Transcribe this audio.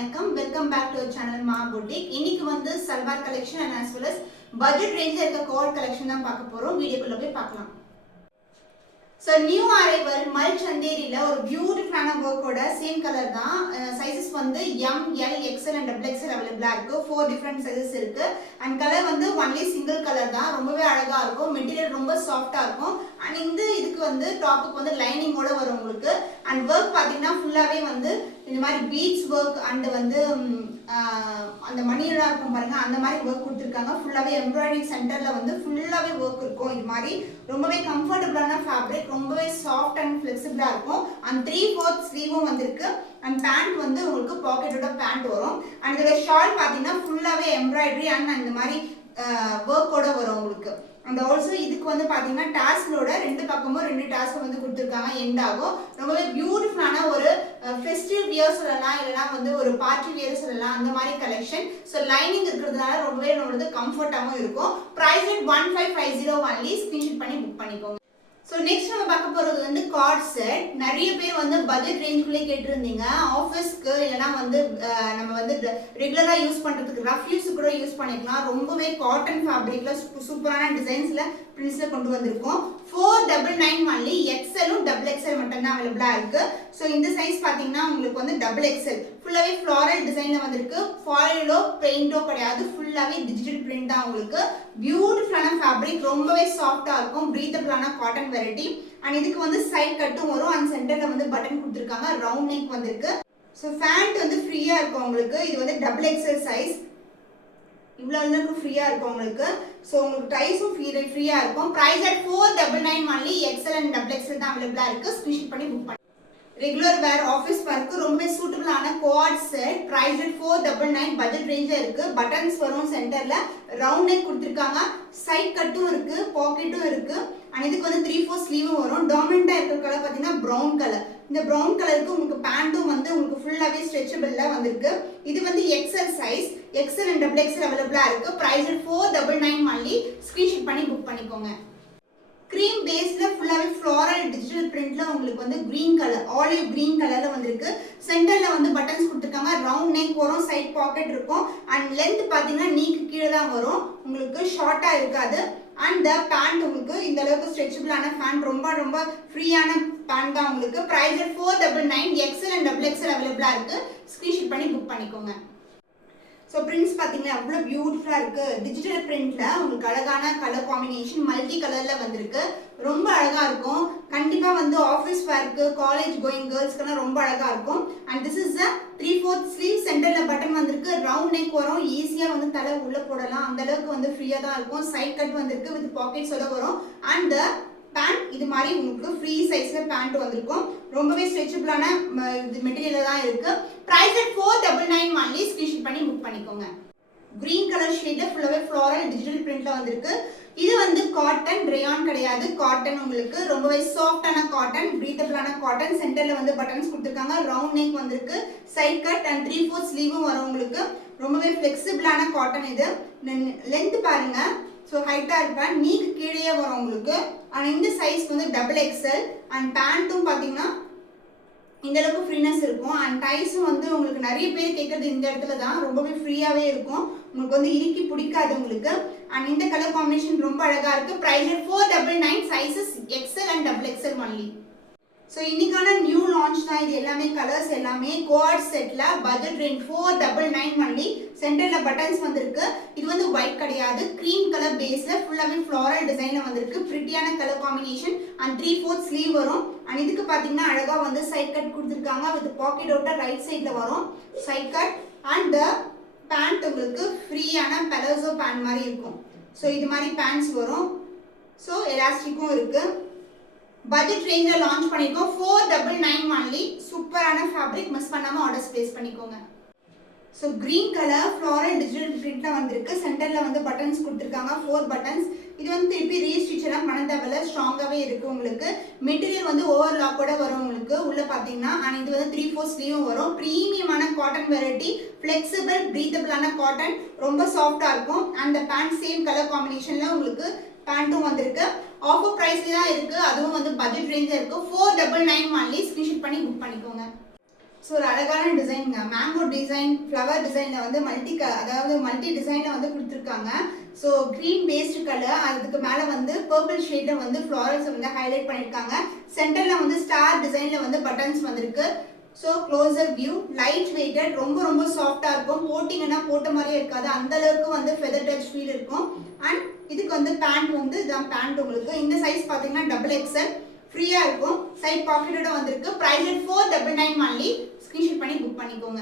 வணக்கம் welcome back to our channel மா boutique. இன்னைக்கு வந்து salwar collection and as well as budget ரேஞ்சில் இருக்க கோட் கலெக்ஷன் தான் பார்க்க போறோம். வீடியோக்குள்ள போய் பார்க்கலாம். So new arrival மல் சந்தேரியில ஒரு பியூட்டிஃபுல்லான ஒர்க்கோட சேம் கலர் தான். சைஸஸ் வந்து M, L, XL and XXL அவைலபிளா இருக்கு. 4 டிஃபரண்ட் சைஸஸ் இருக்கு. அண்ட் கலர் வந்து ஒன்லி சிங்கிள் கலர் தான். ரொம்பவே அழகா இருக்கும். மெட்டீரியல் ரொம்ப சாஃப்ட்டா இருக்கும். அண்ட் இந்த இதுக்கு வந்து டாப்புக்கு வந்து லைனிங்கோட வரும் உங்களுக்கு. அண்ட் ஒர்க் பாத்தீங்கன்னா ஃபுல்லாவே வந்து இந்த மாதிரி பீட்ஸ் ஒர்க் அண்ட் வந்து அந்த மணியெல்லாம் இருக்கும் பாருங்க, அந்த மாதிரி ஒர்க் கொடுத்துருக்காங்க. ஃபுல்லாவே எம்ப்ராய்டரி சென்டர்ல வந்து ஃபுல்லாவே ஒர்க் இருக்கும். இது மாதிரி ரொம்பவே கம்ஃபர்டபுளான ஃபேப்ரிக், ரொம்பவே சாஃப்ட் அண்ட் ஃபிளெக்சிபிளா இருக்கும். அண்ட் 3/4 ஸ்லீவும் வந்திருக்கு. அண்ட் பேண்ட் வந்து உங்களுக்கு பாக்கெட்டோட பேண்ட் வரும். அண்ட் இதோட ஷால் பாத்தீங்கன்னா ஃபுல்லாவே எம்ப்ராய்டரி அண்ட் அந்த மாதிரி ஒர்க்கோட வரும் உங்களுக்கு. அண்ட் ஆல்சோ இதுக்கு வந்து பாத்தீங்கன்னா டாஸ்லோட ரெண்டு பக்கமும் 2 டாஸ்க் வந்து கொடுத்துருக்காங்க. எண்ட் ஆகும். ரொம்பவே பியூட்டிஃபுல்லான ஒரு ஃபெஸ்டிவ் வியர் சொல்லலாம், இல்லைனா வந்து ஒரு பார்ட்டி வியர் சொல்லலாம், அந்த மாதிரி கலெக்ஷன். ஸோ லைனிங் இருக்கிறதுனால ரொம்பவே நம்மளுக்கு கம்ஃபர்ட்டாகவும் இருக்கும். Price rate 1550 only. ஸ்கிரீன்ஷாட் பண்ணி புக் பண்ணிக்கோங்க. ஸோ நெக்ஸ்ட் நம்ம பார்க்க போகிறது வந்து கார்ட் செட். நிறைய பேர் வந்து பட்ஜெட் ரேஞ்சுக்குள்ளே கேட்டிருந்தீங்க. ஆஃபீஸ்க்கு இல்லைனா வந்து நம்ம வந்து ரெகுலராக யூஸ் பண்ணுறதுக்கு ரஃப் யூஸ் கூட யூஸ் பண்ணிக்கலாம். ரொம்பவே காட்டன் ஃபேப்ரிக்கில் சூப்பரான டிசைன்ஸில் பிரிண்ட்ஸில் கொண்டு வந்திருக்கோம். 499 ஒன்லி. எக்ஸலும் XXL மட்டும்தான் அவைலபிளாக இருக்குது. ஸோ இந்த சைஸ் பார்த்தீங்கன்னா உங்களுக்கு வந்து XXL. ஃபுல்லாகவே ஃப்ளாரல் டிசைனில் வந்திருக்கு. ஃபாயிலோ பெயிண்டோ கிடையாது, ஃபுல்லாகவே டிஜிட்டல் பிரிண்ட் தான் உங்களுக்கு. பியூட்டிஃபுல்லான ஃபேப்ரிக், ரொம்பவே சாஃப்டாக இருக்கும். ப்ரீத்தபிளான காட்டன் வெரைட்டி. அண்ட் இதுக்கு வந்து சைட் கட்டும் வரும். அண்ட் சென்டரில் வந்து பட்டன் கொடுத்துருக்காங்க. ரவுண்ட் நெக் வந்திருக்கு. ஸோ ஃபேண்ட் வந்து ஃப்ரீயாக இருக்கும் உங்களுக்கு. இது வந்து XXL சைஸ். இவ்வளோ அளவுக்கு ஃப்ரீயாக இருக்கும் உங்களுக்கு. ஸோ உங்களுக்கு டைஸும் ஃப்ரீயாக இருக்கும். Price at 499 only. XL and XXL தான் அவைலபிளாக இருக்குது. ஸ்கிரீன்ஷாட் பண்ணி புக் பண்ணி ரெகுலர் வேர் ஆஃபீஸ் ஒர்க்கு ரொம்பவே சூட்டபிளான coord set. Price at 499. Budget ரேஞ்சில் இருக்குது. பட்டன்ஸ் வரும் சென்டரில். ரவுண்ட் நெக் கொடுத்துருக்காங்க. சைட் கட்டும் இருக்குது, பாக்கெட்டும் இருக்குது. அண்ட் இதுக்கு வந்து 3/4 ஸ்லீவும் வரும். டாமினண்டாக இருக்கிற கலர் பார்த்தீங்கன்னா ப்ரௌன் கலர். இந்த ப்ரௌன் கலருக்கு உங்களுக்கு பேண்ட்டும் வந்து உங்களுக்கு ஃபுல்லாகவே ஸ்ட்ரெச்சபிளில் வந்திருக்கு. இது வந்து XL size. XL and XXL அவைலபிளாக இருக்குது. Price at 499 only. ஸ்க்ரீன்ஷாட் பண்ணி புக் பண்ணிக்கோங்க. கிரீம் பேஸ்ல ஃபுல்லாவே ஃப்ளாரல் டிஜிட்டல் பிரிண்ட்ல உங்களுக்கு வந்து கிரீன் கலர், ஆலிவ் கிரீன் கலர்ல வந்திருக்கு. சென்டர்ல வந்து பட்டன்ஸ் கொடுத்துருக்காங்க. ரவுண்ட் நெக் வரும், சைட் பாக்கெட் இருக்கும். அண்ட் லென்த் பாத்தீங்கன்னா நீக்கு கீழே தான் வரும், உங்களுக்கு ஷார்ட்டா இருக்காது. அண்ட் த பேண்ட் உங்களுக்கு இந்த அளவுக்கு ஸ்ட்ரெச்சபிளான பேண்ட், ரொம்ப ஃப்ரீயான பேண்ட் தான் உங்களுக்கு. ப்ரைஸ் 499. XL அண்ட் XXL அவைலபிளா இருக்கு. ஸ்கிரீன்ஷாட் பண்ணி புக் பண்ணிக்கோங்க. ஸோ பிரிண்ட்ஸ் பார்த்தீங்கன்னா அவ்வளோ பியூட்டிஃபுல்லாக இருக்குது. டிஜிட்டல் பிரிண்டில் உங்களுக்கு அழகான கலர் காம்பினேஷன் மல்டி கலரில் வந்திருக்கு. ரொம்ப அழகாக இருக்கும். கண்டிப்பாக வந்து ஆஃபீஸ் வேர்க்கு, காலேஜ் கோயிங் கேர்ள்ஸ்க்குலாம் ரொம்ப அழகாக இருக்கும். And this is 3/4 sleeve. சென்டரில் பட்டன் வந்திருக்கு. ரவுண்ட் நெக் வரும். ஈஸியாக வந்து தலை உள்ளே போடலாம். அந்த அளவுக்கு வந்து ஃப்ரீயாக தான் இருக்கும். சைட் கட் வந்திருக்கு வித் பாக்கெட்ஸோட வரும். அண்ட் பேண்ட் இது மாதிரி உங்களுக்கு ஃப்ரீ சைஸ்ல பேண்ட் வந்திருக்கும். ரொம்பவே ஸ்ட்ரெச்சபிளான மெட்டீரியல் தான் இருக்கு. Price at 499 only. ஸ்கிரீன்ஷாட் பண்ணி புக் பண்ணிக்கோங்க. கிரீன் கலர் ஷேட்ல ஃபுல்லாவே ஃப்ளாரல் டிஜிட்டல் பிரிண்ட்ல வந்திருக்கு. இது வந்து காட்டன், ரேயான் கிடையாது, காட்டன். உங்களுக்கு ரொம்பவே சாஃப்டான காட்டன், பிரீத்தபிளான காட்டன். சென்டர்ல வந்து பட்டன்ஸ் கொடுத்துருக்காங்க. ரவுண்ட் நெக் வந்திருக்கு. சைட் கட் அண்ட் 3/4 ஸ்லீவும் வரும் உங்களுக்கு. ரொம்பவே ஃபிளெக்சிபிளான காட்டன். இது லென்த் பாருங்க. ஸோ ஹைட்டாக இருப்பேன், நீக்கு கீழே வரும் உங்களுக்கு. அண்ட் இந்த சைஸ் வந்து XXL. அண்ட் பேண்ட்டும் பார்த்தீங்கன்னா இந்த அளவுக்கு ஃப்ரீனஸ் இருக்கும். அண்ட் டைஸும் வந்து உங்களுக்கு நிறைய பேர் கேட்கறது இந்த இடத்துல தான். ரொம்பவே ஃப்ரீயாகவே இருக்கும். உங்களுக்கு வந்து இறுக்கி பிடிக்காது உங்களுக்கு. அண்ட் இந்த கலர் காம்பினேஷன் ரொம்ப அழகாக இருக்குது. Price 499. Sizes XL and XXL only. So இன்னைக்கான நியூ லான்ச் தான் இது எல்லாமே. கலர்ஸ் எல்லாமே குவாட் செட்ல பட்ஜெட் ரேஞ்ச் 499 ஒன்லி. சென்டர்ல பட்டன்ஸ் வந்திருக்கு. இது வந்து ஒயிட் கிடையாது, கிரீம் கலர் பேஸ்ல ஃபுல்லாவே ஃப்ளாரல் டிசைன்ல வந்திருக்கு. பிரிட்டியான கலர் காம்பினேஷன். அண்ட் 3/4 ஸ்லீவ் வரும். அண்ட் இதுக்கு பாத்தீங்கன்னா அழகா வந்து சைட் கட் கொடுத்துருக்காங்க வித் பாக்கெட்டோட ரைட் சைட்ல வரும் சைட் கட். அண்ட் பேண்ட் உங்களுக்கு ஃப்ரீயான பெலோசோ பேண்ட் மாதிரி இருக்கும். ஸோ இது மாதிரி பேண்ட்ஸ் வரும். ஸோ எலாஸ்டிக்கும் இருக்கு. பட்ஜெட் ரேஞ்சில் லான்ச் பண்ணியிருக்கோம். 499 ஒன்லி. சூப்பரான ஃபேப்ரிக், மிஸ் பண்ணாமல் ஆர்டர்ஸ் பிளேஸ் பண்ணிக்கோங்க. So green colour floral digital பிரிண்ட்ல வந்திருக்கு. சென்டரில் வந்து பட்டன்ஸ் கொடுத்துருக்காங்க. 4 பட்டன்ஸ். இது வந்து திருப்பி ரீஸ்டிச் எல்லாம் பண்ண தேவையில்ல, ஸ்ட்ராங்காகவே இருக்குது உங்களுக்கு. மெட்டீரியல் வந்து ஓவர்லாக்கோட வரும் உங்களுக்கு உள்ள பார்த்தீங்கன்னா. அண்ட் இது வந்து 3/4 ஸ்லீவும் வரும். ப்ரீமியமான காட்டன் வெரைட்டி, ஃப்ளெக்சிபிள் பிரீத்தபிளான காட்டன், ரொம்ப சாஃப்டாக இருக்கும். அந்த பேண்ட் சேம் கலர் காம்பினேஷனில் உங்களுக்கு பேண்ட்டும் வந்திருக்கு. ஆஃபர் பிரைஸ்ல தான் இருக்கு. அதுவும் வந்து பட்ஜெட் ரேஞ்சில் இருக்கு. 499 ஒன்லி. ஸ்கிரீன்ஷாட் பண்ணி புக் பண்ணிக்கோங்க. ஸோ ஒரு அழகான டிசைனுங்க, மேங்கோ டிசைன், ஃப்ளவர் டிசைனில் வந்து அதாவது மல்டி டிசைனில் வந்து கொடுத்துருக்காங்க. ஸோ க்ரீன் பேஸ்டு கலர், அதுக்கு மேலே வந்து பர்பிள் ஷேடில் வந்து ஃப்ளாரல்ஸ் வந்து ஹைலைட் பண்ணியிருக்காங்க. சென்டரில் வந்து ஸ்டார் டிசைனில் வந்து பட்டன்ஸ் வந்திருக்கு. So closer view, light weighted, ரொம்ப ரொம்ப சாஃப்டாக இருக்கும். போட்டிங்கன்னா போட்ட மாதிரியே இருக்காது, அந்த அளவுக்கு வந்து ஃபெதர் டச் ஃபீல் இருக்கும். அண்ட் இதுக்கு வந்து பேண்ட் வந்து இதான் பேண்ட். உங்களுக்கு இந்த சைஸ் பார்த்தீங்கன்னா XXL ஃப்ரீயாக இருக்கும். சைட் பாக்கெட்டோட வந்திருக்கு. ப்ரைஸ் 499 ஒன்லி. ஸ்க்ரீன்ஷாட் பண்ணி புக் பண்ணிக்கோங்க.